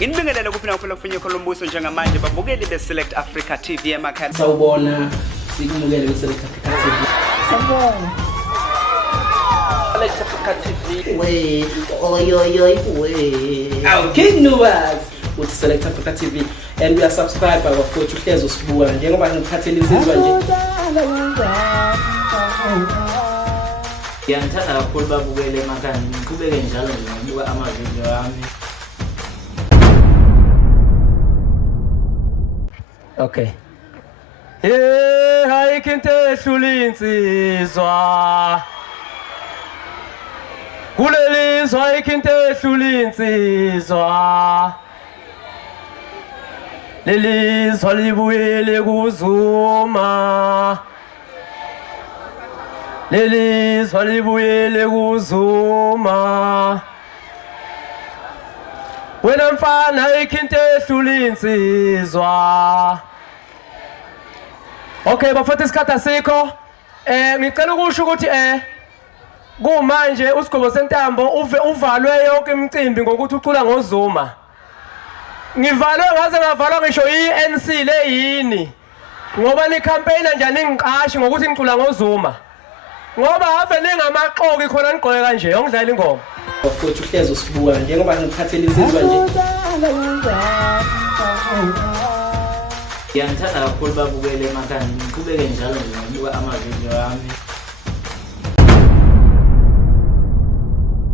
Inibingelela kuphi na kufunye Colombuso njengamanje babukeli beSelect Africa TV emakhaya. Sawubona sikumukele beSelect Africa TV. Sawubona. Select Africa TV. We we. Our King Nuwas with Select Africa TV and we are subscribed by our futhi uhlezo sibuka njengoba ngiphathele izizwa nje. Ngiyangithanda kakhulu babukele emakhaya ngiqhubeke njalo ngibuka ama-video ami. Okay. Hayikhinte hlulinsizwa. Kulelizwa hayikhinte hlulinsizwa. Lelizwa libuyele kuzuma. Lelizwa libuyele kuzuma. Wena mfana hayikhinte hlulinsizwa. Okay, bafethu isikhathi asikho. Ngicela ukusho ukuthi kumanje usigqobo sentambo uvalwe yonke imicimbi ngokuthi ucula ngozuma. Ngivalwe ngaze ngavalwa ngisho iNC le yini. Ngoba ni campaign njani ngiqashi ngokuthi ngicula ngozuma. Ngoba ave ningamaqoki khona nigqoke kanje ongidlala ingoma. Bafethu uhlezo sibuka njengoba ngiphathele izizwa nje. Ngiyangithanda kakhulu babukele emakhaya ngiqhubeke njalo ngibuka ama-video ami.